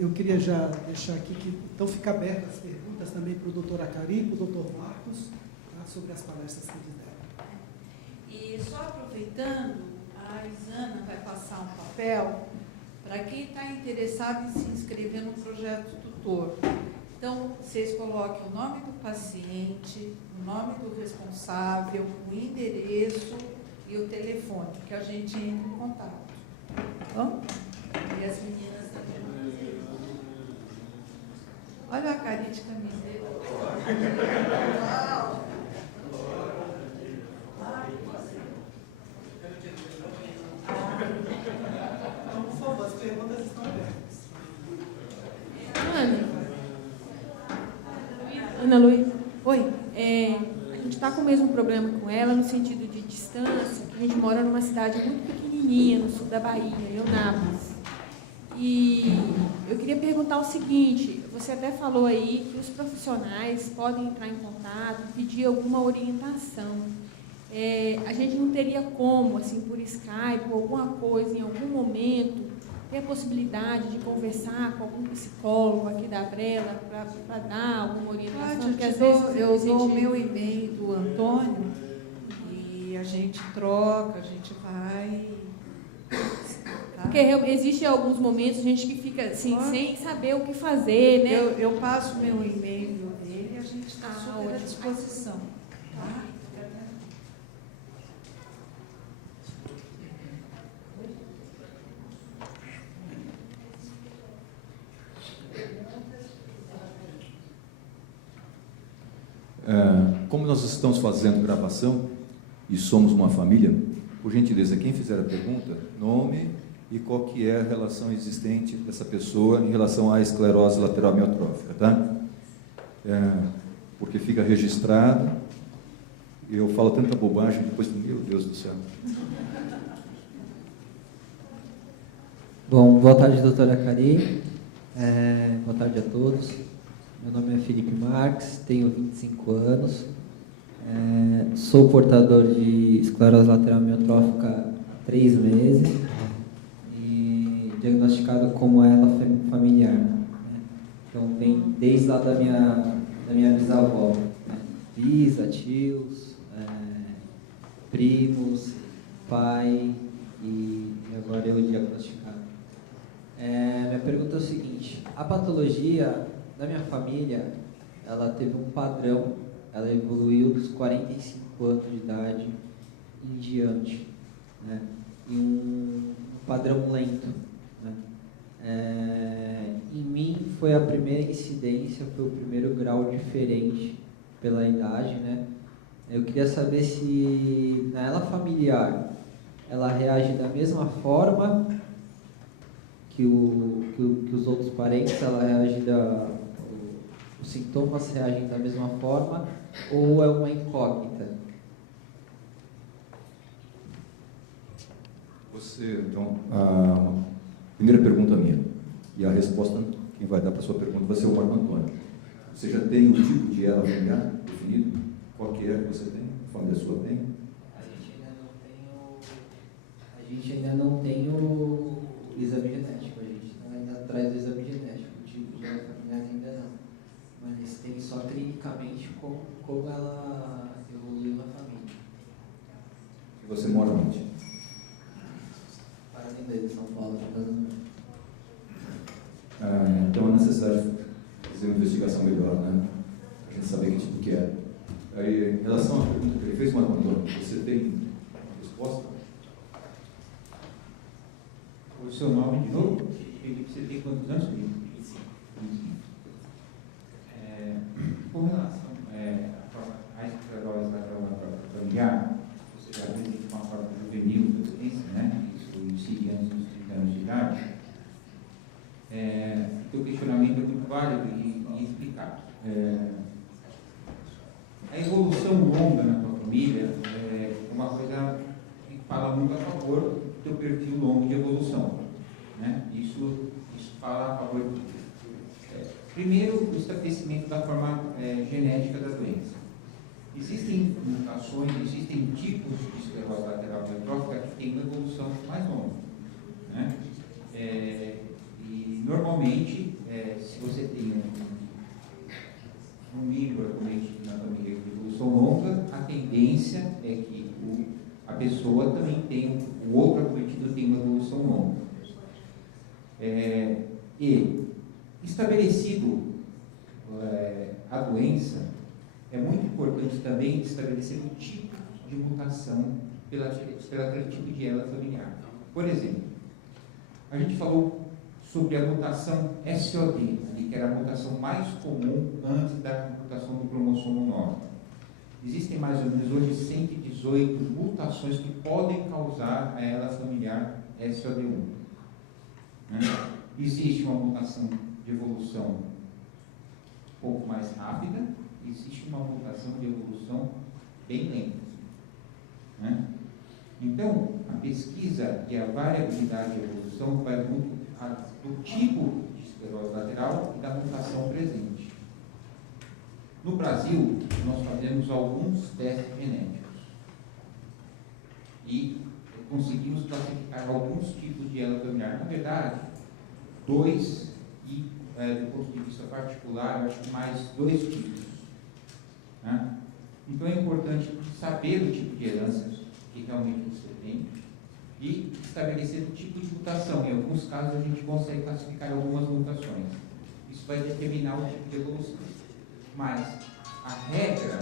eu queria já deixar aqui que então fica abertas as perguntas também para o doutor Acari e para o doutor Marcos, tá, sobre as palestras que eles deram. E só aproveitando, a Isana vai passar um papel para quem está interessado em se inscrever no projeto tutor. Então, vocês coloquem o nome do paciente, o nome do responsável, o endereço e o telefone, que a gente entra em contato. Tá bom? E as meninas também. Olha a carinha de camiseta. Uau! Por favor, as perguntas estão abertas. Ana Luísa, oi. A gente está com o mesmo problema com ela no sentido de distância, que a gente mora numa cidade muito pequenininha, no sul da Bahia, Eunápolis. E eu queria perguntar o seguinte, você até falou aí que os profissionais podem entrar em contato, pedir alguma orientação. A gente não teria como, assim, por Skype ou alguma coisa, em algum momento, ter a possibilidade de conversar com algum psicólogo aqui da Brela para dar alguma orientação? Porque às vezes eu dou o meu e-mail do Antônio e a gente troca, a gente vai... Tá? Porque existe alguns momentos a gente que fica assim, sem saber o que fazer, né? Eu passo o meu e-mail dele e a gente está super à disposição. Tá? Como nós estamos fazendo gravação e somos uma família, por gentileza, quem fizer a pergunta, nome e qual que é a relação existente dessa pessoa em relação à esclerose lateral amiotrófica, tá? Porque fica registrado, eu falo tanta bobagem, depois, meu Deus do céu. Bom, boa tarde, doutora Acari. Boa tarde a todos. Meu nome é Felipe Marques, tenho 25 anos, sou portador de esclerose lateral amiotrófica há 3 meses e diagnosticado como ela familiar, né? Então, vem desde lá da minha bisavó, né? Bisa, tios, primos, pai e agora eu diagnosticado. Minha pergunta é o seguinte: a patologia da minha família, ela teve um padrão, ela evoluiu dos 45 anos de idade em diante, né? E um padrão lento, né? Em mim foi a primeira incidência, foi o primeiro grau diferente pela idade, né? Eu queria saber se na ela familiar ela reage da mesma forma que os outros parentes, ela reage os sintomas reagem da mesma forma ou é uma incógnita? Então, a primeira pergunta minha, e a resposta, quem vai dar para a sua pergunta vai ser o Marco Antônio. Você já tem o tipo de ela familiar definido? Qual que é que você tem? A família sua tem? A gente ainda não tem o exame genético, a gente está ainda atrás do exame genético, o tipo de ela familiar ainda não. Mas tem só clinicamente como ela evoluiu na família. E você mora onde? Para atender de São Paulo, de Casamento. Então, a necessidade de fazer uma investigação melhor, né? A gente saber que tipo que é. Aí, em relação à pergunta que ele fez, Marco Antônio, você tem resposta? O seu nome de novo? Felipe, você tem quantos anos, Felipe? 25. Com relação à esclerose lateral familiar, você já tem uma forma juvenil da doença, né? Isso incide antes dos 30 anos de idade. O teu questionamento é muito válido e explicado. A evolução longa na tua família é uma coisa que fala muito a favor do teu perfil longo de evolução, né? Isso fala a favor de primeiro, o estabelecimento da forma genética da doença. Existem mutações, existem tipos de esclerose lateral amiotrófica que têm uma evolução mais longa, né? E normalmente, se você tem um membro acometido na família de evolução longa, a tendência é que a pessoa também tem, o outro acometido tem uma evolução longa. E estabelecido a doença, é muito importante também estabelecer o tipo de mutação pelo tipo de ela familiar. Por exemplo, a gente falou sobre a mutação SOD, que era a mutação mais comum antes da mutação do cromossomo 9. Existem mais ou menos hoje 118 mutações que podem causar a ela familiar SOD1. Né? Existe uma mutação de evolução um pouco mais rápida, existe uma mutação de evolução bem lenta. Né? Então, a pesquisa e a variabilidade de evolução vai muito do tipo de esclerose lateral e da mutação presente. No Brasil, nós fazemos alguns testes genéticos e conseguimos classificar alguns tipos de ela familiar. Na verdade, 2 e, do ponto de vista particular, eu acho que mais 2 tipos. Né? Então, é importante saber o tipo de herança que realmente você tem e estabelecer o tipo de mutação. Em alguns casos, a gente consegue classificar algumas mutações. Isso vai determinar o tipo de evolução. Mas a regra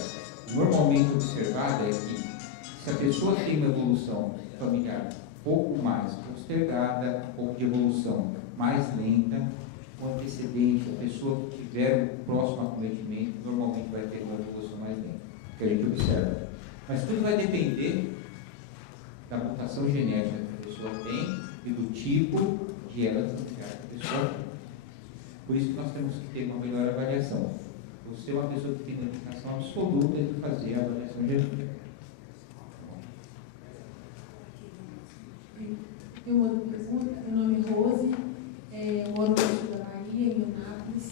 normalmente observada é que se a pessoa tem uma evolução familiar um pouco mais postergada, um pouco de evolução mais lenta, com antecedente, a pessoa que tiver o próximo acometimento normalmente vai ter uma evolução mais lenta, que a gente observa. Mas tudo vai depender da mutação genética que a pessoa tem e do tipo de ela familiar que a pessoa tem. Por isso que nós temos que ter uma melhor avaliação. Você é uma pessoa que tem uma indicação absoluta de fazer a avaliação genética. Tem uma outra pergunta. Meu nome é Rose, moro no sul da Bahia, em Eunápolis.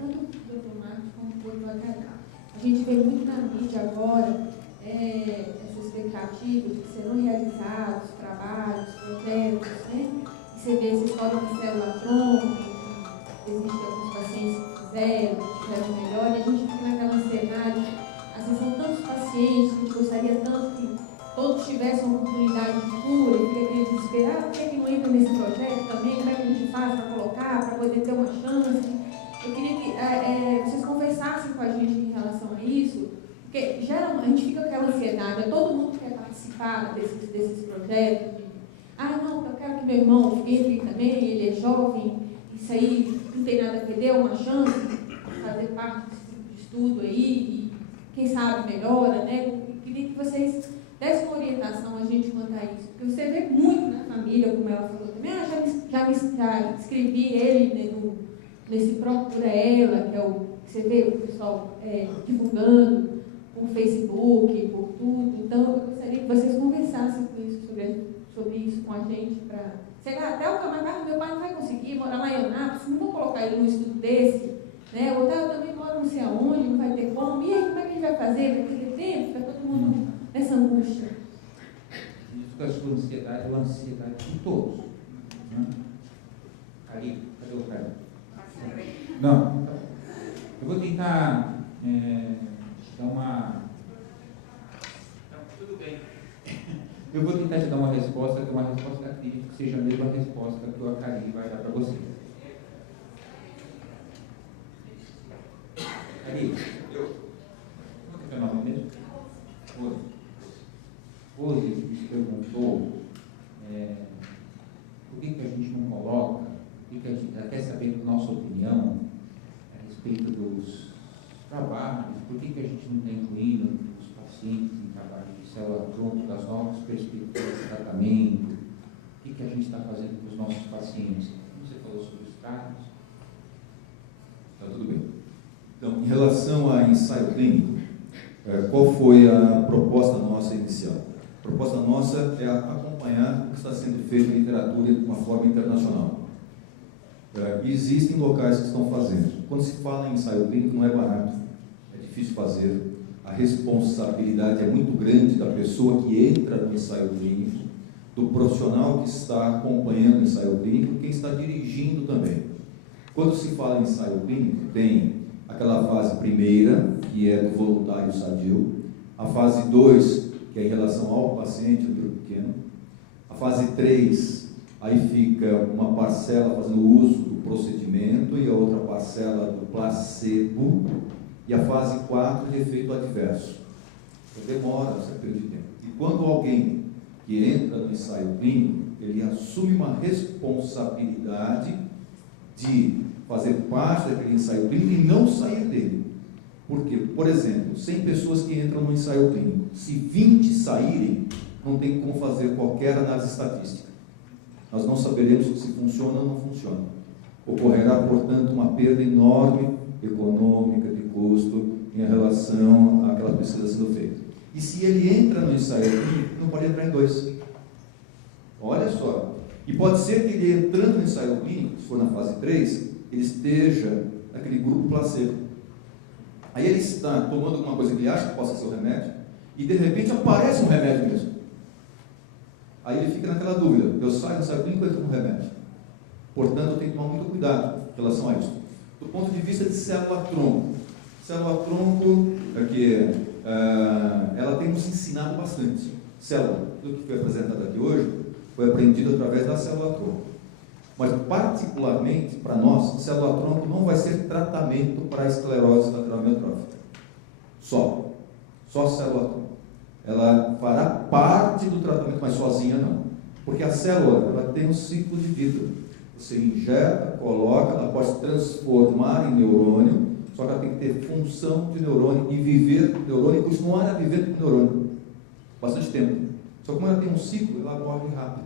Tanto o Dr. Marcos como o Dr. Acadá. A gente vê muito na mídia agora essa expectativa de que serão realizados trabalhos, projetos, né? E você vê essa história de célula-tronco, existem alguns pacientes que fizeram melhor, e a gente fica naquela ansiedade. Às vezes são tantos pacientes, a gente gostaria tanto que todos tivessem uma oportunidade de cura, e fica aquele desesperado, por que não entra nesse projeto também, como é que a gente faz para colocar, para poder ter uma chance? Eu queria que vocês conversassem com a gente em relação a isso, porque geralmente a gente fica com aquela ansiedade, todo mundo quer participar desses projetos, não, eu quero que meu irmão entre também, ele é jovem, isso aí não tem nada a perder, é uma chance de fazer parte desse tipo de estudo aí, e quem sabe melhora, né? Eu queria que vocês dessem uma orientação a gente quanto a isso, porque você vê muito na família, como ela falou também, já escrevi ele, né, nesse Procura Ela, que é o que você vê o pessoal divulgando por Facebook, por tudo. Então, eu gostaria que vocês conversassem com isso, sobre isso com a gente, para chegar até o camarada. Meu pai não vai conseguir morar lá em Eunápolis, não vou colocar ele num estudo desse, né? Ou eu também moro não sei aonde, não vai ter como. E aí, como é que a gente vai fazer? Vai ter tempo? Está todo mundo nessa angústia. Isso que a sua ansiedade é uma ansiedade de todos. Né? Ali, cadê o cara? Não. Eu vou tentar dar uma... Não, tudo bem. Eu vou tentar te dar uma resposta, que é uma resposta que acredito que seja a mesma resposta que o Acari vai dar para você. Acari, como é que é o nome mesmo? Rose me perguntou por que a gente não coloca, a gente quer saber a nossa opinião a respeito dos trabalhos, por que a gente não está incluindo os pacientes em trabalho de célula-tronco, das novas perspectivas de tratamento, o que a gente está fazendo com os nossos pacientes. Você falou sobre os tratos. Está tudo bem. Então, em relação a ensaio clínico, qual foi a proposta nossa inicial? A proposta nossa é acompanhar o que está sendo feito em literatura de uma forma internacional. Existem locais que estão fazendo. Quando se fala em ensaio clínico, não é barato, é difícil fazer, a responsabilidade é muito grande da pessoa que entra no ensaio clínico, do profissional que está acompanhando o ensaio clínico, quem está dirigindo também. Quando se fala em ensaio clínico, tem aquela fase primeira, que é do voluntário sadio, a fase 2, que é em relação ao paciente, do grupo pequeno, a fase 3, aí fica uma parcela fazendo uso do procedimento e a outra parcela do placebo, e a fase 4 de efeito adverso. Então, demora um certo período de tempo. E quando alguém que entra no ensaio clínico, ele assume uma responsabilidade de fazer parte daquele ensaio clínico e não sair dele. Por quê? Por exemplo, 100 pessoas que entram no ensaio clínico, se 20 saírem, não tem como fazer qualquer análise estatística. Nós não saberemos se funciona ou não funciona. Ocorrerá, portanto, uma perda enorme econômica, de custo, em relação àquela pesquisa sendo feita. E se ele entra no ensaio clínico, não pode entrar em 2. Olha só. E pode ser que ele, entrando no ensaio clínico, se for na fase 3, ele esteja naquele grupo placebo. Aí ele está tomando alguma coisa que ele acha que possa ser o remédio, e de repente aparece um remédio mesmo. Aí ele fica naquela dúvida: eu saio do ensaio clínico ou entro no remédio? Portanto, eu tenho que tomar muito cuidado em relação a isso. Do ponto de vista de célula-tronco, ela tem nos ensinado bastante. Célula, tudo que foi apresentado aqui hoje, foi aprendido através da célula-tronco. Mas, particularmente, para nós, célula-tronco não vai ser tratamento para a esclerose lateral amiotrófica. Só célula-tronco. Ela fará parte do tratamento, mas sozinha não. Porque a célula, ela tem um ciclo de vida. Você injeta, coloca, ela pode se transformar em neurônio, só que ela tem que ter função de neurônio e viver neurônio e continuar a viver com neurônio. Bastante tempo. Só que como ela tem um ciclo, ela morre rápido.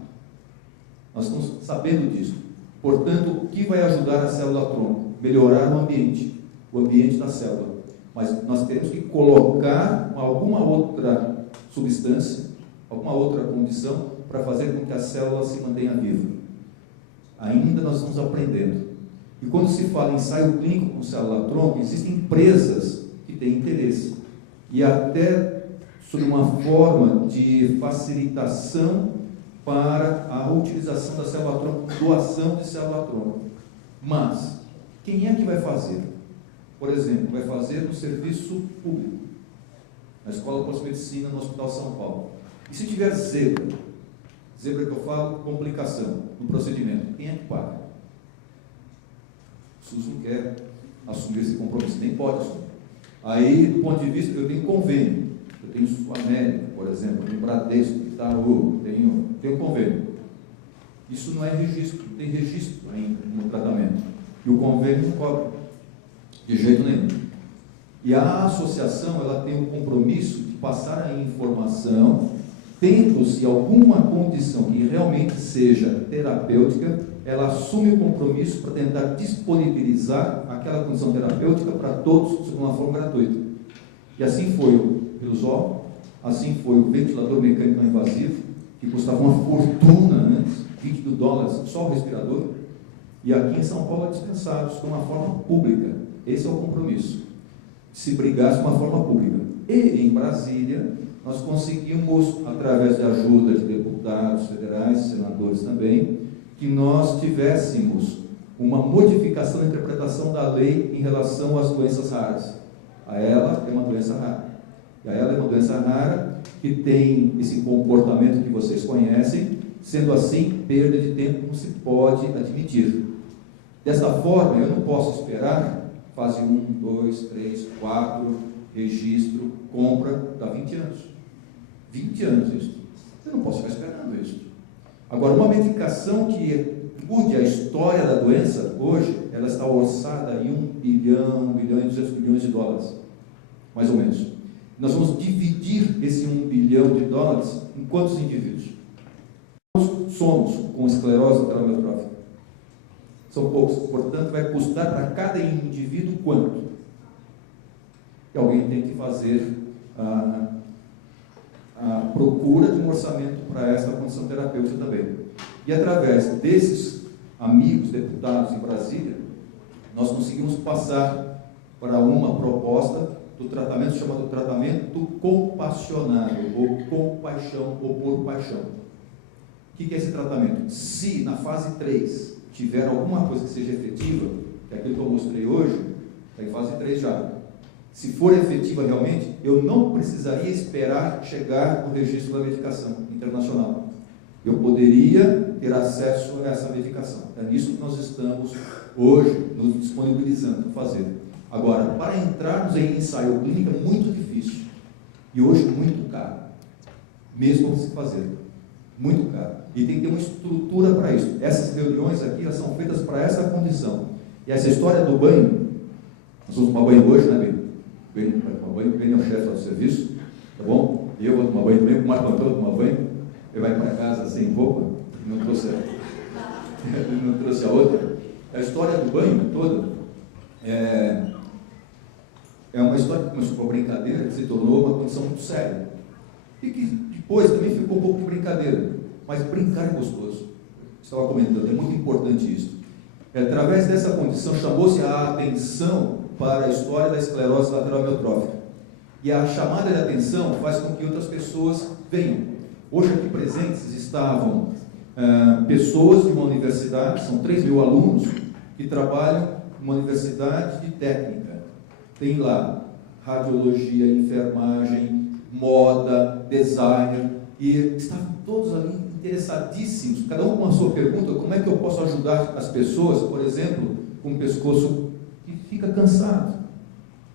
Nós estamos sabendo disso. Portanto, o que vai ajudar a célula-tronco? Melhorar o ambiente da célula. Mas nós temos que colocar alguma outra substância, alguma outra condição para fazer com que a célula se mantenha viva. Ainda nós estamos aprendendo. E quando se fala em ensaio clínico com célula-tronco, existem empresas que têm interesse. E até sob uma forma de facilitação para a utilização da célula-tronco, doação de célula-tronco. Mas, quem é que vai fazer? Por exemplo, vai fazer no serviço público, na Escola de Pós-Medicina, no Hospital São Paulo. E se tiver zebra que eu falo, complicação no procedimento, quem é que paga? O SUS não quer assumir esse compromisso, nem pode assumir. Aí, do ponto de vista, eu tenho convênio, eu tenho Sul-América, por exemplo, eu tenho Bradesco, Itaú, tenho convênio. Isso não é registro, não tem registro ainda no tratamento. E o convênio não cobra, de jeito nenhum. E a associação, ela tem um compromisso de passar a informação, tendo-se alguma condição que realmente seja terapêutica, ela assume o compromisso para tentar disponibilizar aquela condição terapêutica para todos de uma forma gratuita. E assim foi o Riluzol, assim foi o ventilador mecânico não invasivo, que custava uma fortuna antes, $20 só o respirador, e aqui em São Paulo é dispensado de uma forma pública. Esse é o compromisso, se brigasse de uma forma pública. E em Brasília, nós conseguimos, através de ajuda de deputados federais, senadores também, que nós tivéssemos uma modificação da interpretação da lei em relação às doenças raras. A ela é uma doença rara. E a ela é uma doença rara que tem esse comportamento que vocês conhecem, sendo assim, perda de tempo não se pode admitir. Dessa forma, eu não posso esperar fase 1, 2, 3, 4, registro, compra, dá 20 anos. 20 anos isso. Eu não posso ficar esperando isso. Agora, uma medicação que mude a história da doença, hoje, ela está orçada em $1 bilhão e 200 milhões de dólares, mais ou menos. Nós vamos dividir esse $1 bilhão de dólares em quantos indivíduos? Quantos somos com esclerose lateral amiotrófica? São poucos, portanto, vai custar para cada indivíduo quanto? E alguém tem que fazer a procura de um orçamento para essa condição terapêutica também. E através desses amigos deputados em Brasília, nós conseguimos passar para uma proposta do tratamento chamado tratamento compassionado, ou compaixão, ou por paixão. O que é esse tratamento? Se na fase 3 tiver alguma coisa que seja efetiva, que aquilo que eu mostrei hoje está em fase 3 já. Se for efetiva realmente, eu não precisaria esperar chegar no registro da medicação internacional. Eu poderia ter acesso a essa medicação. É nisso que nós estamos hoje nos disponibilizando a fazer. Agora, para entrarmos em ensaio clínico é muito difícil. E hoje muito caro. Mesmo para se fazer. Muito caro. E tem que ter uma estrutura para isso. Essas reuniões aqui, elas são feitas para essa condição. E essa história do banho, nós vamos tomar banho hoje, né, Bem? Bem vai tomar banho, Bem é o chefe do serviço, tá bom? E eu vou tomar banho também, o Marco Antônio tomar banho. Ele vai para casa sem roupa, não trouxe a outra. A história do banho toda é uma história que começou com uma brincadeira, que se tornou uma condição muito séria. E que depois também ficou um pouco de brincadeira. Mas brincar é gostoso. Estava comentando, é muito importante isso. Através dessa condição, chamou-se a atenção para a história da esclerose lateral amiotrófica. E a chamada de atenção faz com que outras pessoas venham. Hoje aqui presentes estavam pessoas de uma universidade, são 3.000 alunos que trabalham numa universidade de técnica. Tem lá radiologia, enfermagem, moda, designer, e estavam todos ali interessadíssimos, cada um com a sua pergunta: como é que eu posso ajudar as pessoas, por exemplo, com o pescoço que fica cansado,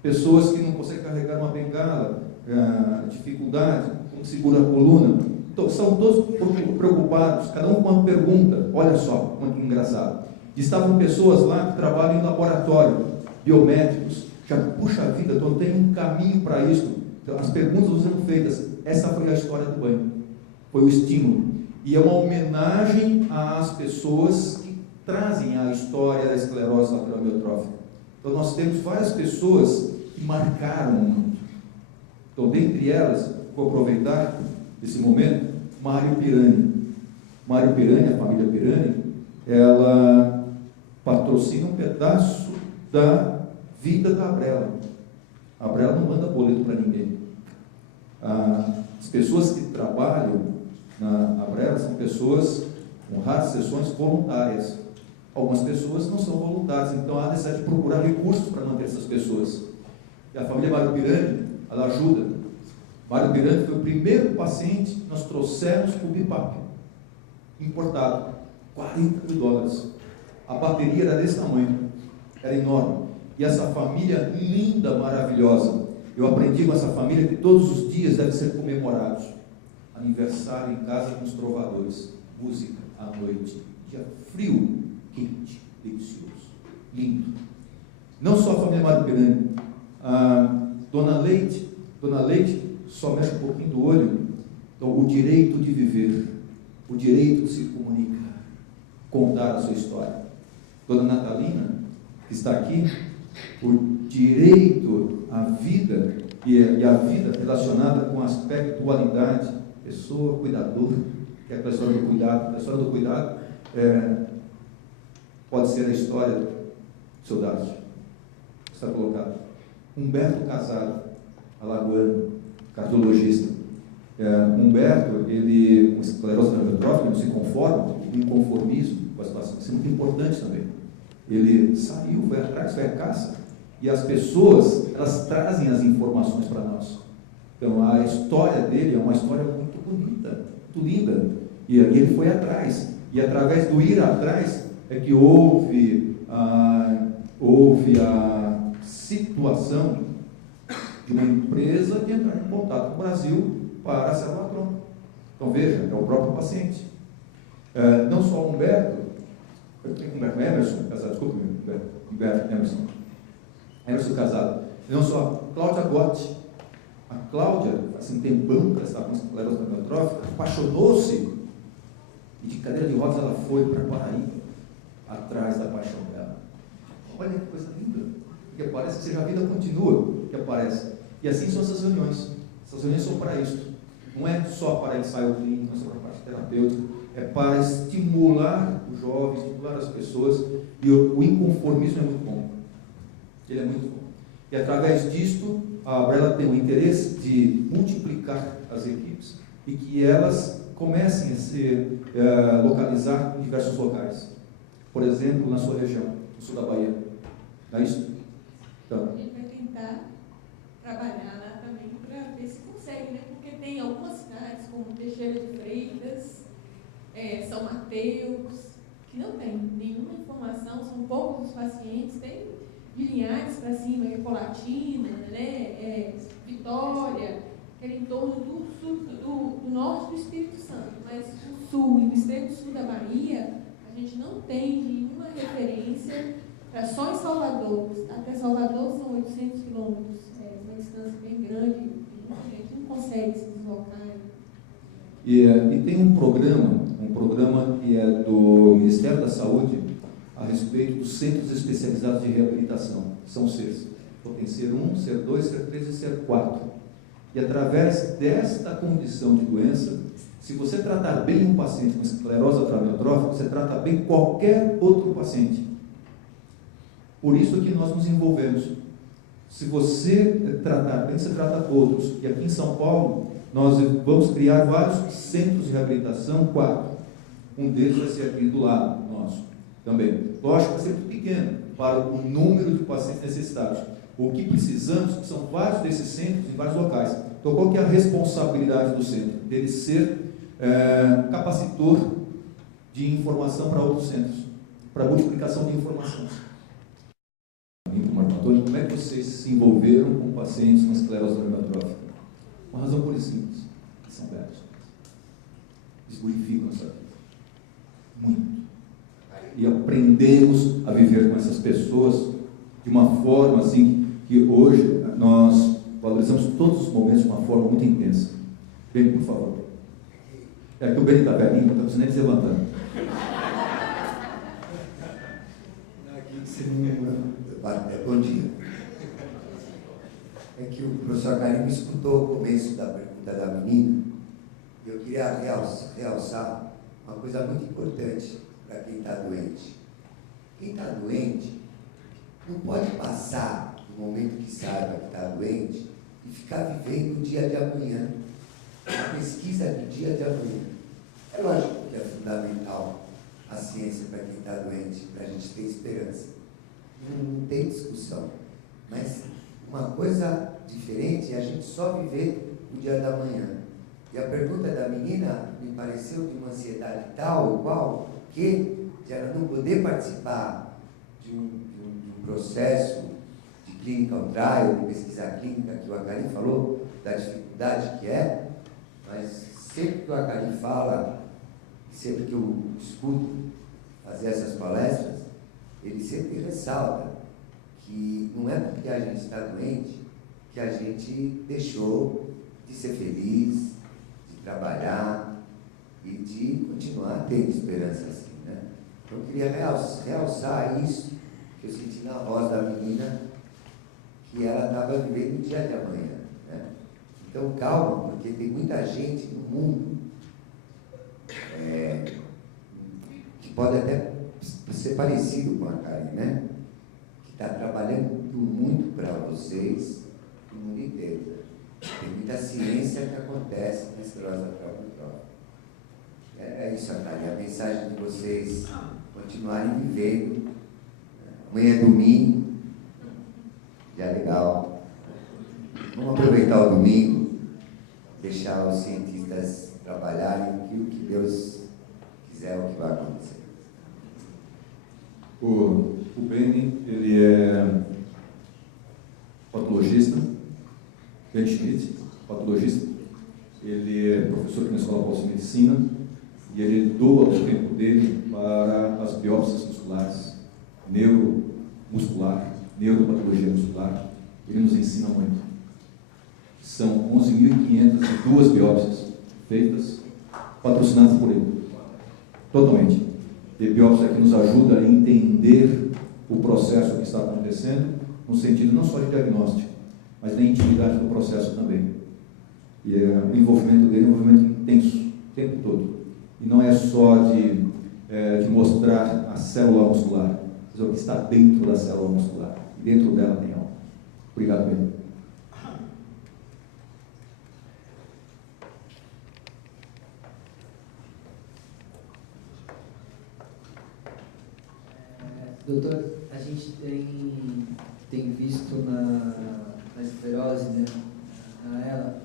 pessoas que não conseguem carregar uma bengala, dificuldade, como segura a coluna. Então, são todos preocupados, cada um com uma pergunta. Olha só, como é engraçado. Estavam pessoas lá que trabalham em laboratório, biomédicos, já, puxa vida, então tem um caminho para isso. Então, as perguntas vão sendo feitas. Essa foi a história do banho, foi o estímulo. E é uma homenagem às pessoas que trazem a história da esclerose lateral amiotrófica. Então, nós temos várias pessoas que marcaram o mundo. Então, dentre elas, vou aproveitar esse momento, Mário Pirani. Mário Pirani, a família Pirani, ela patrocina um pedaço da vida da Abrela. A Abrela não manda boleto para ninguém. As pessoas que trabalham na Abrela são pessoas com raras exceções voluntárias. Algumas pessoas não são voluntárias, então há necessidade de procurar recursos para manter essas pessoas. E a família Mário Pirani, ela ajuda. Mário Pirani foi o primeiro paciente que nós trouxemos para o BIPAP, importado, $40.000. A bateria era desse tamanho, era enorme. E essa família linda, maravilhosa, eu aprendi com essa família que todos os dias devem ser comemorados. Aniversário em casa com os trovadores, música à noite, dia frio, quente, delicioso, lindo. Não só a família Mário Pirani, a Dona Leite só mexe um pouquinho do olho. Então, o direito de viver, o direito de se comunicar, contar a sua história. Dona Natalina, que está aqui, o direito à vida e a vida relacionada com o aspecto dualidade, pessoa, cuidador, que é a história do cuidado. A história do cuidado pode ser a história do seu Dácio, que está colocado. Humberto Casado, alagoano, cardiologista. Humberto, ele, com esclerose amiotrófica, não se conforma, o inconformismo com a situação, isso é muito importante também. Ele saiu, foi atrás, foi à caça, e as pessoas, elas trazem as informações para nós. Então, a história dele é uma história muito bonita, muito linda, e ele foi atrás, e através do ir atrás é que houve a situação de uma empresa que entrar em contato com o Brasil para a célula tronco. Então, veja, é o próprio paciente. Não só o Humberto, Emerson Casado, desculpa, Humberto Emerson Casado, não só a Cláudia Gotti. A Cláudia, assim, um tempão que ela estava com esclerose amiotrófica, apaixonou-se, e de cadeira de rodas ela foi para Paraíba, atrás da paixão dela. Olha que coisa linda, porque parece que a vida continua, que aparece. E assim são essas reuniões. Essas reuniões são para isso. Não é só para ensaio clínico, não é só para a parte terapêutica, é para estimular os jovens, estimular as pessoas, e o inconformismo é muito bom. Ele é muito bom. E através disto, a Abrela tem o interesse de multiplicar as equipes e que elas comecem a se localizar em diversos locais. Por exemplo, na sua região, no sul da Bahia. Não é isso? Então, A gente vai tentar trabalhar lá também para ver se consegue, né? Porque tem algumas cidades, como Teixeira de Freitas, São Mateus, que não tem nenhuma informação, são poucos os pacientes, tem de Linhares para cima, Colatina, né? Vitória, que era em torno do sul, do norte do Espírito Santo, mas o sul e o extremo sul da Bahia, a gente não tem nenhuma referência para só em Salvador. Até Salvador são 800 quilômetros, uma distância bem grande, a gente não consegue se deslocar. E tem um programa que é do Ministério da Saúde a respeito dos centros especializados de reabilitação. São 6. Então tem ser 1, ser 2, ser 3 e ser 4. E através desta condição de doença, se você tratar bem um paciente com esclerose lateral amiotrófica, você trata bem qualquer outro paciente. Por isso que nós nos envolvemos. Se você tratar bem, você trata outros. E aqui em São Paulo, nós vamos criar vários centros de reabilitação, 4. Um deles vai ser aqui do lado nosso também. Lógico que vai ser muito pequeno para o número de pacientes necessitados. O que precisamos são vários desses centros em vários locais. Então, qual que é a responsabilidade do centro? Dele ser capacitor de informação para outros centros, para multiplicação de informação. Antônio, como é que vocês se envolveram com pacientes com esclerose amiotrófica? Uma razão pura e simples. São velhos. Eles glorificam essa vida. Muito. E aprendemos a viver com essas pessoas de uma forma assim que hoje nós valorizamos todos os momentos de uma forma muito intensa. Beni, por favor. É que o Beni está velhinho, não estamos nem se levantando. Bom dia. É que o professor Karim escutou o começo da pergunta da menina. Eu queria realçar uma coisa muito importante para quem está doente. Quem está doente não pode passar no momento que saiba que está doente e ficar vivendo o dia de amanhã, a pesquisa do dia de amanhã. É lógico que é fundamental a ciência para quem está doente, para a gente ter esperança. Não tem discussão. Mas uma coisa diferente é a gente só viver o dia da manhã. E a pergunta da menina me pareceu de uma ansiedade tal ou qual que de ela não poder participar de um processo de clinical trial, de pesquisa clínica, que o Acari falou, da dificuldade que é, mas sempre que o Acari fala, sempre que eu escuto fazer essas palestras, ele sempre ressalta que não é porque a gente está doente que a gente deixou de ser feliz, de trabalhar e de continuar tendo esperança assim, né? Então eu queria realçar isso que eu senti na voz da menina, que ela estava vivendo o dia de amanhã, né? Então calma, porque tem muita gente no mundo que pode até ser parecido com a Karen, né? Que está trabalhando muito para vocês no mundo inteiro. Tem muita ciência que acontece na esclerose lateral amiotrófica. É isso, Karen, a mensagem de vocês continuarem vivendo. Amanhã é domingo, já é legal. Vamos aproveitar o domingo, deixar os cientistas trabalharem, que o que Deus quiser é o que vai acontecer. O Beni, ele é patologista, Beni Schmidt, patologista. Ele é professor aqui na Escola Paulista de Medicina e ele doa o tempo dele para as biópsias musculares, neuromuscular, neuropatologia muscular. Ele nos ensina muito. São 11.502 biópsias feitas, patrocinadas por ele, totalmente. E biópsia que nos ajuda a entender o processo que está acontecendo, no sentido não só de diagnóstico, mas da intimidade do processo também. E o envolvimento dele é um envolvimento intenso, o tempo todo. E não é só de mostrar a célula muscular, mas o que está dentro da célula muscular. E dentro dela tem algo. Obrigado, Ben. Doutor, a gente tem visto na esclerose, né, ela,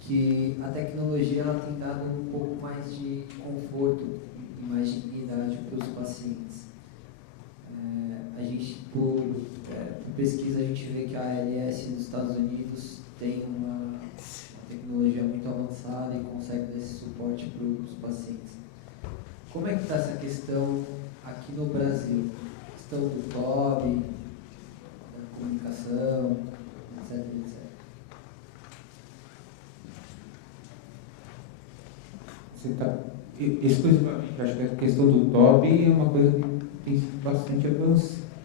que a tecnologia ela tem dado um pouco mais de conforto e mais dignidade para os pacientes. A gente, por pesquisa, a gente vê que a ALS dos Estados Unidos tem uma tecnologia muito avançada e consegue dar esse suporte para os pacientes. Como é que está essa questão aqui no Brasil? A questão do TOB, da comunicação, etc, etc. Exclusivamente, acho que a questão do TOB é uma coisa que tem sido bastante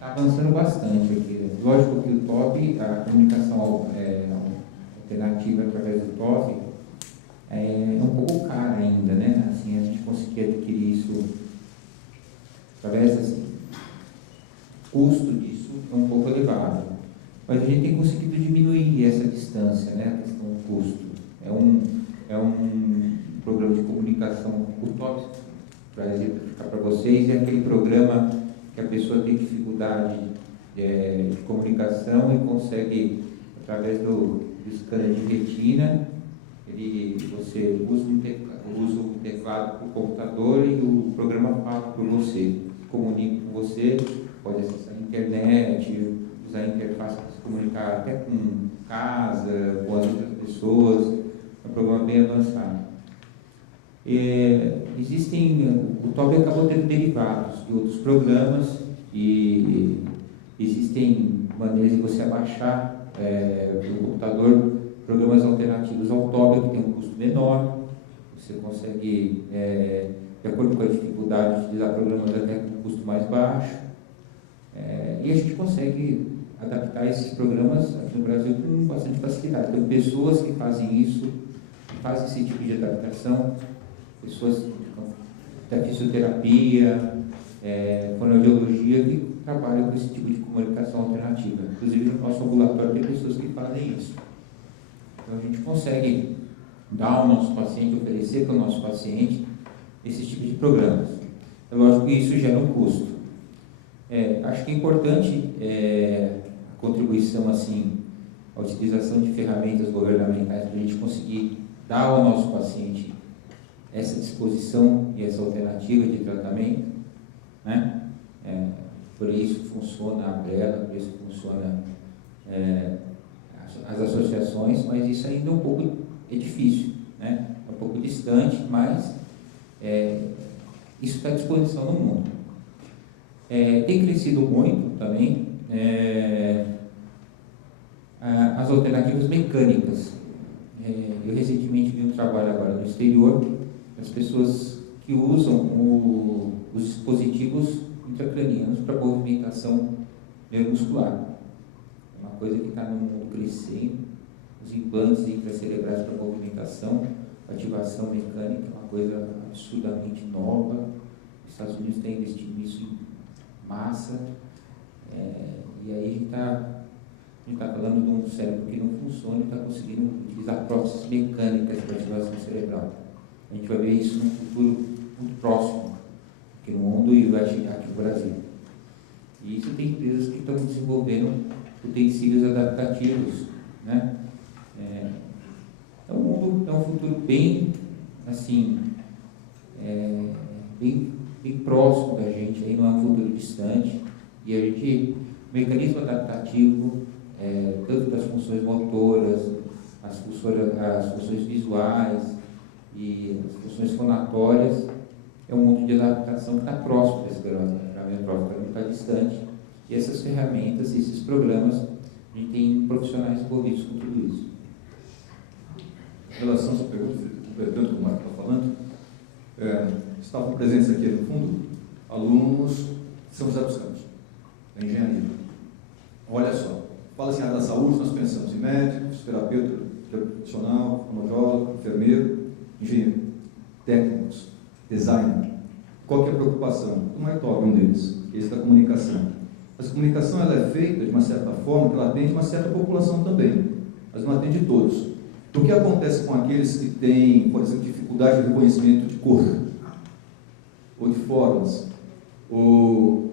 avançando bastante aqui. Lógico que o TOB, a comunicação alternativa através do TOB, é um pouco cara ainda, né? Assim, a gente conseguir adquirir isso através, assim, o custo disso é um pouco elevado. Mas a gente tem conseguido diminuir essa distância, né? A questão do custo. É um programa de comunicação, o TOB, para exemplificar para vocês, é aquele programa que a pessoa tem dificuldade de comunicação e consegue, através do scanner de retina, você usa o teclado para o computador e o programa fala por você, comunica com você, pode acessar a internet, usar a interface para se comunicar até com casa, com as outras pessoas. É um programa bem avançado. O TOB acabou tendo derivados de outros programas e existem maneiras de você abaixar no computador programas alternativos ao TOB que tem um custo menor. Você consegue, de acordo com a dificuldade, utilizar programas até com um custo mais baixo. E a gente consegue adaptar esses programas aqui no Brasil com bastante facilidade. Tem pessoas que fazem isso, que fazem esse tipo de adaptação, pessoas da fisioterapia, fonoaudiologia, que trabalham com esse tipo de comunicação alternativa. Inclusive, no nosso ambulatório tem pessoas que fazem isso. Então, a gente consegue dar ao nosso paciente, oferecer para o nosso paciente esse tipo de programas. É lógico que isso gera um custo. Acho que é importante a contribuição, assim, a utilização de ferramentas governamentais para a gente conseguir dar ao nosso paciente essa disposição e essa alternativa de tratamento, né? Por isso funciona a Brela, por isso funciona as associações, mas isso ainda é difícil, né? É um pouco distante, mas isso está à disposição no mundo. Tem crescido muito também as alternativas mecânicas. Eu recentemente vi um trabalho agora no exterior, as pessoas que usam os dispositivos intracranianos para movimentação neuromuscular. É uma coisa que está no mundo crescendo. Os implantes intracerebrais para movimentação, ativação mecânica, é uma coisa absurdamente nova. Os Estados Unidos têm investido nisso em massa. E aí a gente está falando de um cérebro que não funciona e está conseguindo utilizar próteses mecânicas para ativação cerebral. A gente vai ver isso num futuro muito próximo aqui no mundo e vai chegar aqui no Brasil. E isso tem empresas que estão desenvolvendo utensílios adaptativos, né? É um futuro bem, assim, bem próximo da gente, aí não é um futuro distante. E o mecanismo adaptativo, tanto das funções motoras, as funções visuais e as funções fonatórias, é um mundo de adaptação que está próximo da esclerose amiotrófica, não está distante. E essas ferramentas, esses programas, a gente tem profissionais envolvidos com tudo isso. Em relação a essa pergunta, completando o que o Marco está falando, estavam presentes aqui no fundo alunos de São José dos Campos, da engenharia. Olha só, fala assim, da saúde, nós pensamos em médico, fisioterapeuta profissional, fonoaudiólogo, enfermeiro, engenheiro, técnicos, designer. Qual que é a preocupação? O MyTalk é um deles, esse da comunicação. Mas a comunicação ela é feita de uma certa forma que ela atende uma certa população também, mas não atende todos. O que acontece com aqueles que têm, por exemplo, dificuldade de reconhecimento de cor, ou de formas, ou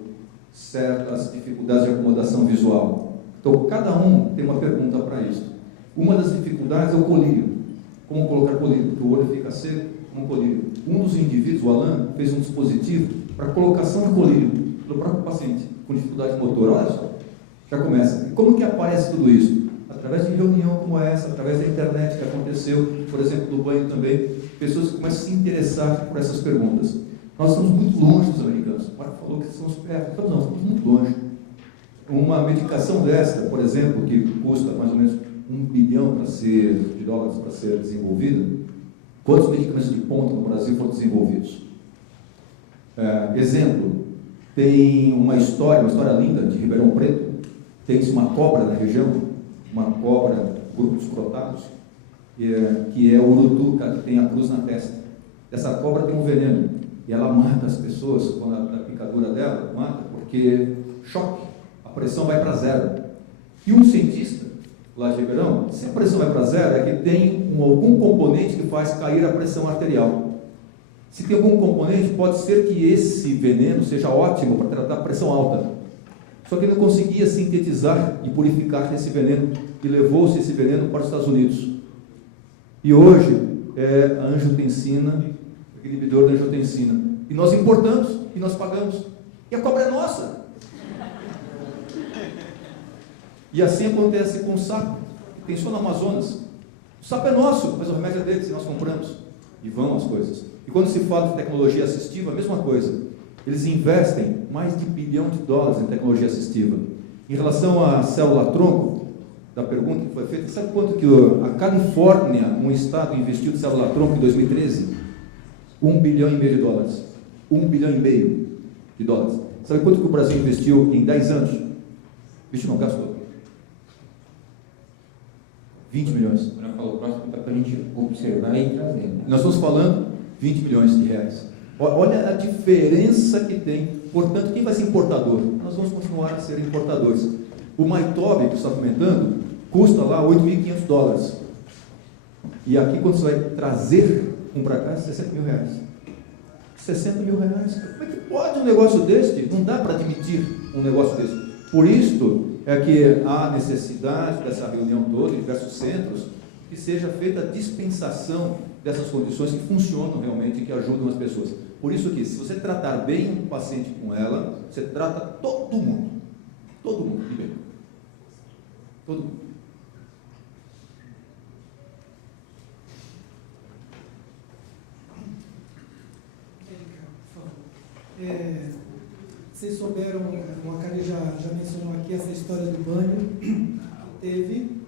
certas dificuldades de acomodação visual. Então, cada um tem uma pergunta para isso. Uma das dificuldades é o colírio. Como colocar colírio? Porque o olho fica seco, como colírio. Um dos indivíduos, o Alan, fez um dispositivo para colocação de colírio pelo próprio paciente com dificuldade motora. Olha só, já começa. E como que aparece tudo isso? Através de reunião como essa, através da internet que aconteceu, por exemplo, do banho também, pessoas que começam a se interessar por essas perguntas. Nós estamos muito longe dos americanos. O Marco falou que estamos perto. Estamos muito longe. Uma medicação desta, por exemplo, que custa mais ou menos $1 bilhão de dólares para ser desenvolvida, quantos medicamentos de ponta no Brasil foram desenvolvidos? Exemplo, tem uma história linda de Ribeirão Preto, tem-se uma cobra na região, uma cobra, grupo dos crotados, que é o urutuca, que tem a cruz na testa. Essa cobra tem um veneno, e ela mata as pessoas, quando a picadura dela, mata, porque choque, a pressão vai para zero. E um cientista, lá de Ribeirão, se a pressão vai para zero, é que tem algum componente que faz cair a pressão arterial. Se tem algum componente, pode ser que esse veneno seja ótimo para tratar a pressão alta. Só que ele não conseguia sintetizar e purificar esse veneno, e levou-se esse veneno para os Estados Unidos. E hoje é a angiotensina, o inibidor da angiotensina. E nós importamos, e nós pagamos. E a cobra é nossa. E assim acontece com o sapo, que tem só no Amazonas. O sapo é nosso, mas o remédio é dele, se nós compramos. E vão as coisas. E quando se fala de tecnologia assistiva, a mesma coisa. Eles investem mais de $1 bilhão em tecnologia assistiva. Em relação à célula-tronco, da pergunta que foi feita, sabe quanto que a Califórnia, um estado, investiu de célula-tronco em 2013? $1,5 bilhão. $1,5 bilhão. Sabe quanto que o Brasil investiu em 10 anos? Vixe, não gastou. 20 milhões. O Bruno falou, o próximo está para a gente observar e trazer. Nós estamos falando 20 milhões de reais. Olha a diferença que tem. Portanto, quem vai ser importador? Nós vamos continuar a ser importadores. O Maitob, que está comentando, custa lá $8.500. E aqui, quando você vai trazer um para cá, é R$60 mil. R$60 mil. Como é que pode um negócio desse? Não dá para admitir um negócio desse. Por isso é que há necessidade dessa reunião toda, em diversos centros, que seja feita a dispensação dessas condições que funcionam realmente e que ajudam as pessoas. Por isso que, se você tratar bem um paciente com ela, você trata todo mundo de bem. Todo mundo. Vocês souberam, o Akari já mencionou aqui essa história do banho que teve.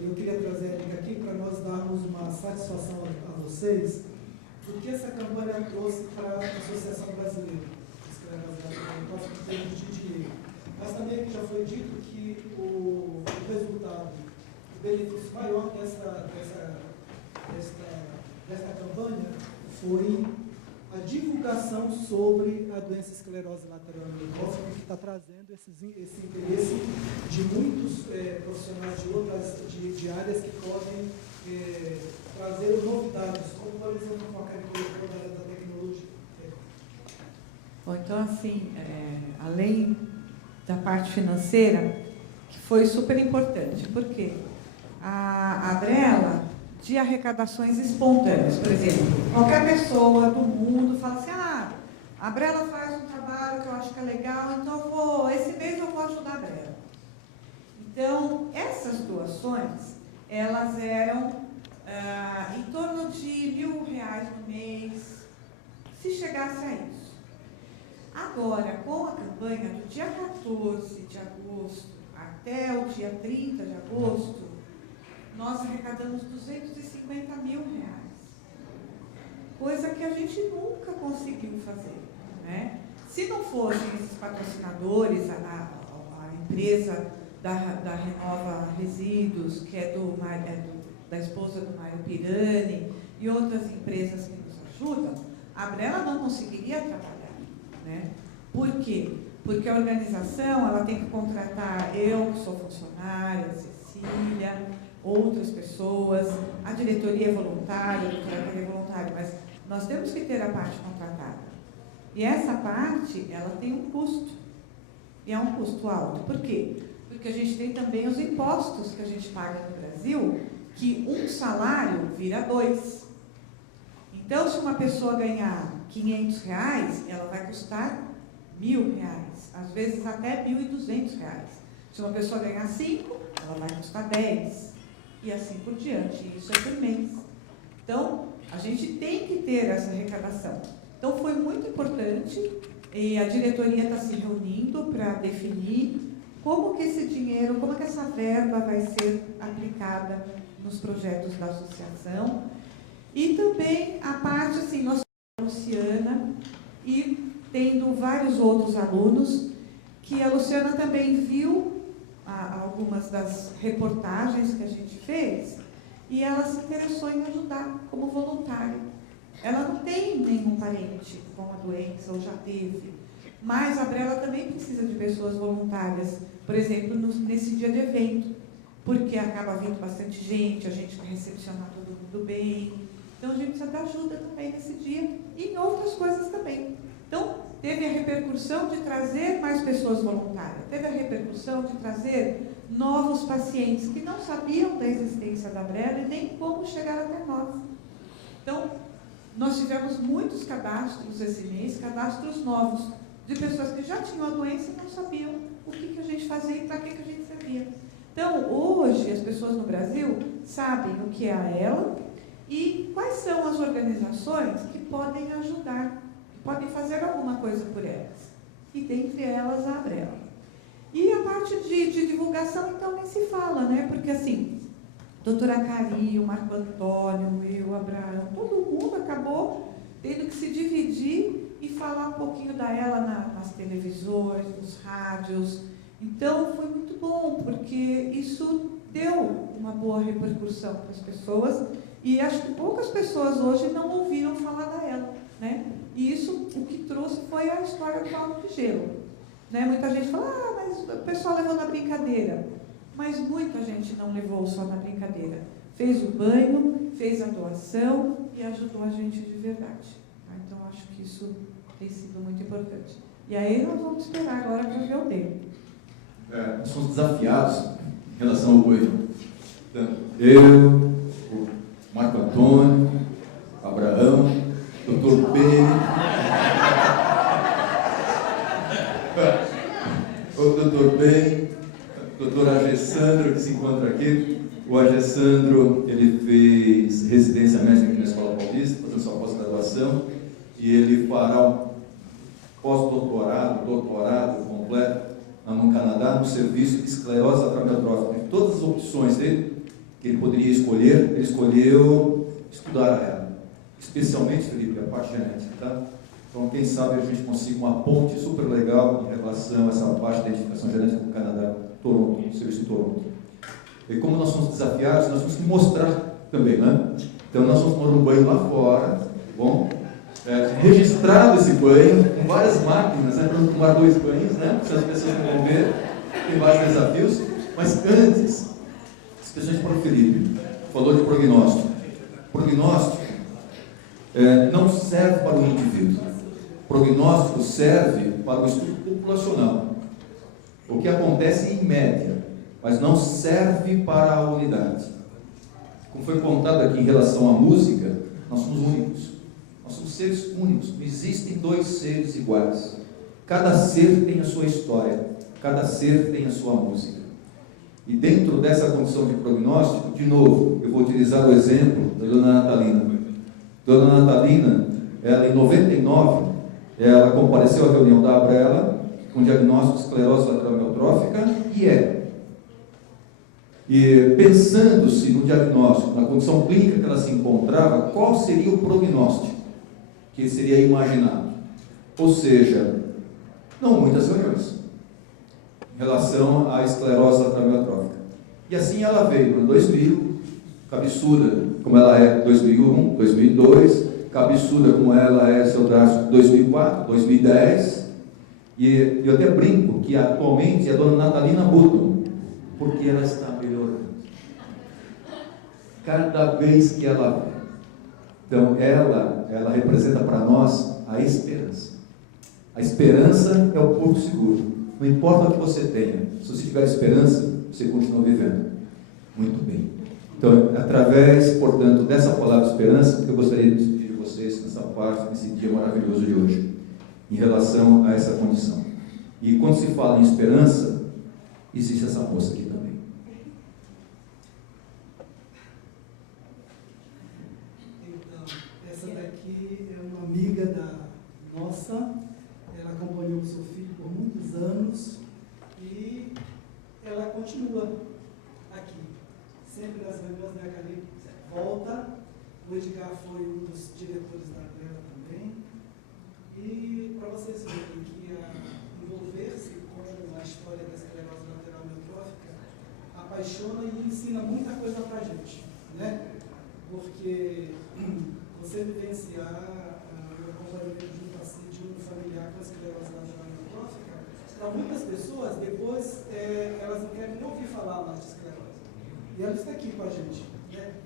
Eu queria trazer a dica aqui para nós darmos uma satisfação a vocês do que essa campanha trouxe para a Associação Brasileira de Esclerose em termos de dinheiro. Mas também aqui já foi dito que o resultado, o benefício maior desta campanha foi a divulgação sobre a doença esclerose lateral amiotrófica, que está trazendo esse interesse de muitos profissionais de áreas que podem trazer novidades, como por exemplo com a colocou da área da tecnologia. Bom, então assim, além da parte financeira, que foi super importante, porque a Abrela de arrecadações espontâneas, por exemplo, qualquer pessoa do mundo fala assim, a Abrela faz um trabalho que eu acho que é legal, então esse mês eu vou ajudar a Abrela. Então, essas doações, elas eram em torno de R$1.000 no mês, se chegasse a isso. Agora, com a campanha do dia 14 de agosto até o dia 30 de agosto, nós arrecadamos R$250 mil, coisa que a gente nunca conseguiu fazer, né? Se não fossem esses patrocinadores, a empresa da Renova Resíduos, que é da esposa do Mário Pirani, e outras empresas que nos ajudam, a Abrela não conseguiria trabalhar, né? Por quê? Porque a organização ela tem que contratar eu, que sou funcionária, Cecília, outras pessoas, a diretoria é voluntária, a diretoria é voluntária, mas nós temos que ter a parte contratada. E essa parte, ela tem um custo, E é um custo alto. Por quê? Porque a gente tem também os impostos que a gente paga no Brasil, que um salário vira 2. Então, se uma pessoa ganhar R$500, ela vai custar R$1.000, às vezes até R$1.200. Se uma pessoa ganhar 5, ela vai custar 10, e assim por diante. Isso é por mês. Então, a gente tem que ter essa arrecadação. Então, foi muito importante, e a diretoria está se reunindo para definir como que esse dinheiro, como que essa verba vai ser aplicada nos projetos da associação. E também a parte, assim, nós a Luciana, e tendo vários outros alunos, que a Luciana também viu algumas das reportagens que a gente fez, e ela se interessou em ajudar como voluntária. Ela não tem nenhum parente com a doença, ou já teve, mas a Brela também precisa de pessoas voluntárias, por exemplo, nesse dia de evento, porque acaba vindo bastante gente, a gente vai recepcionar todo mundo bem, então a gente precisa de ajuda também nesse dia, e em outras coisas também. Então, teve a repercussão de trazer mais pessoas voluntárias, teve a repercussão de trazer novos pacientes que não sabiam da existência da Brela e nem como chegar até nós. Então, nós tivemos muitos cadastros esse mês, cadastros novos, de pessoas que já tinham a doença e não sabiam o que a gente fazia e para que a gente servia. Então, hoje, as pessoas no Brasil sabem o que é a ELA e quais são as organizações que podem ajudar, que podem fazer alguma coisa por elas. E dentre elas, a Brela. E a parte de divulgação, então, nem se fala, né? Porque, assim, doutora Cari, o Marco Antônio, eu, Abraão, todo mundo acabou tendo que se dividir e falar um pouquinho da ELA nas televisões, nos rádios. Então, foi muito bom, porque isso deu uma boa repercussão para as pessoas, e acho que poucas pessoas hoje não ouviram falar da ELA, né? E isso, o que trouxe foi a história do álcool de gelo. Né? Muita gente fala, mas o pessoal levou na brincadeira. Mas muita gente não levou só na brincadeira. Fez o banho, fez a doação e ajudou a gente de verdade. Tá? Então, acho que isso tem sido muito importante. E aí, nós vamos esperar agora para ver o tempo. Nós somos desafiados em relação ao banho. Então, eu, o Marco Antônio, Abraão, Dr. P, o Dr. B, o Dr. Agessandro, que se encontra aqui. O Agessandro, ele fez residência médica aqui na Escola Paulista, fazendo sua pós-graduação, e ele fará um pós-doutorado, doutorado completo no Canadá, no serviço de esclerose lateral amiotrófica. De todas as opções dele, que ele poderia escolher, ele escolheu estudar ela. Especialmente, Felipe, a parte genética, tá? Então, quem sabe a gente consiga uma ponte super legal em relação a essa parte de identificação genética com o Canadá, Toronto, o serviço de Toronto. E como nós somos desafiados, nós temos que mostrar também, né? Então, nós vamos tomar um banho lá fora, tá bom? Registrado esse banho, com várias máquinas, né? Para tomar 2 banhos, né? Se as pessoas não vão ver, tem vários desafios. Mas antes, especialmente para o Felipe, falou de prognóstico. Prognóstico não serve para o indivíduo. Prognóstico serve para o estudo populacional. O que acontece em média, mas não serve para a unidade. Como foi contado aqui em relação à música, nós somos únicos. Nós somos seres únicos. Não existem 2 seres iguais. Cada ser tem a sua história. Cada ser tem a sua música. E dentro dessa condição de prognóstico, de novo, eu vou utilizar o exemplo da Dona Natalina. Dona Natalina, ela em 99, ela compareceu à reunião da Abrela com diagnóstico de esclerose lateral amiotrófica e pensando-se no diagnóstico, na condição clínica que ela se encontrava, qual seria o prognóstico que seria imaginado? Ou seja, não muitas reuniões em relação à esclerose lateral amiotrófica. E assim ela veio para 2000, cabeçuda como ela é 2001, 2002, cabeçuda como ela é seu braço 2004, 2010, e eu até brinco que atualmente é a Dona Natalina Button, porque ela está melhorando. Cada vez que ela vem. Então, ela representa para nós a esperança. A esperança é o porto seguro. Não importa o que você tenha, se você tiver esperança, você continua vivendo. Muito bem. Então, através, portanto, dessa palavra esperança, que eu gostaria de despedir vocês nessa parte, nesse dia maravilhoso de hoje, em relação a essa condição. E quando se fala em esperança, existe essa moça aqui também. Então, essa daqui é uma amiga da nossa, ela acompanhou o seu filho por muitos anos e ela continua aqui, sempre nas reuniões da Cali, volta. O Edgar foi um dos diretores dela também. E para vocês verem que envolver-se com a história da esclerose lateral amiotrófica apaixona e ensina muita coisa para a gente, né? Porque você vivenciar o acompanhamento de um paciente, de um familiar com esclerose lateral amiotrófica, para muitas pessoas, depois elas não querem nem ouvir falar mais de esclerose. E ela está aqui com a gente, né?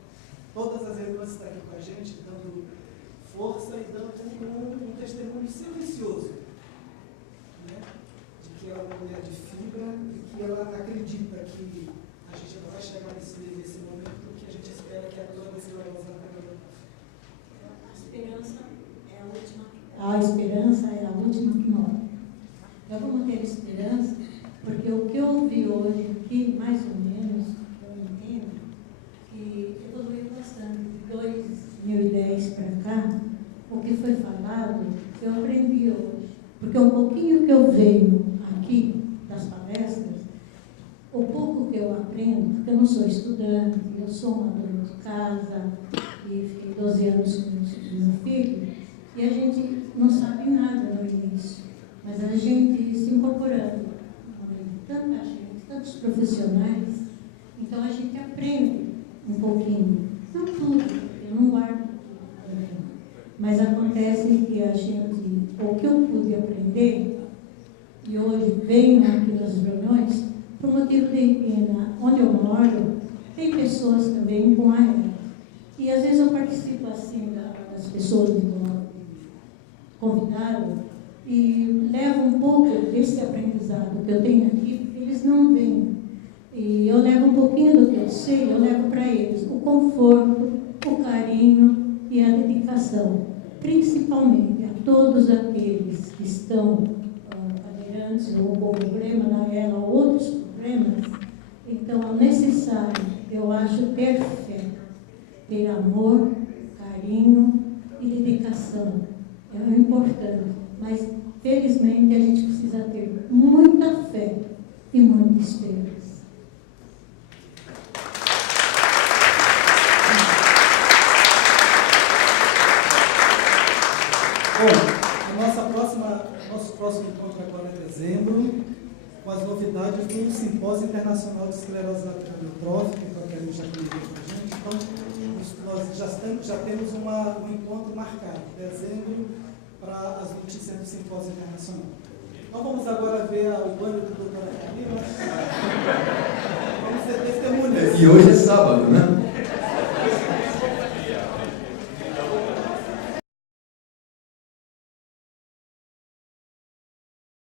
Todas as reuniões estão aqui com a gente, dando força e dando um testemunho silencioso, né? De que ela é uma mulher de fibra e que ela acredita que a gente vai chegar nesse momento que a gente espera que a cura da esclerose lateral. A esperança é a última que morre. Eu vou manter a esperança, porque o que eu ouvi hoje aqui, mais ou menos, eu entendo, que evoluiu bastante. De 2010 para cá, o que foi falado, eu aprendi hoje. Porque um pouquinho que eu venho aqui das palestras, o pouco que eu aprendo, porque eu não sou estudante, eu sou uma dona de casa, e fiquei 12 anos com o meu filho, e a gente não sabe nada no início, mas a gente se incorporando, tanta gente, tantos profissionais, então a gente aprende um pouquinho, não tudo, eu não guardo tudo também, mas acontece que a gente, o que eu pude aprender, e hoje venho aqui nas reuniões, por motivo de onde eu moro, tem pessoas também com AEL. E às vezes eu participo assim das pessoas me convidaram e levo um pouco desse aprendizado que eu tenho aqui, porque eles não vêm. E eu levo um pouquinho do que eu sei, eu levo para eles o conforto, o carinho e a dedicação, principalmente a todos aqueles que estão cadeirantes ou com problema na ela ou outros problemas. Então é necessário, eu acho, ter fé, ter amor, carinho e dedicação. É o importante, mas felizmente a gente precisa ter muita fé e muita esperança. Bom, nosso próximo encontro agora é dezembro, com as novidades do Simpósio Internacional de Esclerose Lateral Amiotrófica, que eu quero já conhecer com a gente. Então, nós já temos um encontro marcado, dezembro, para as notícias do Simpósio Internacional. Então vamos agora ver o banho do doutor Camila. Vamos ser testemunhas. E hoje é sábado, né?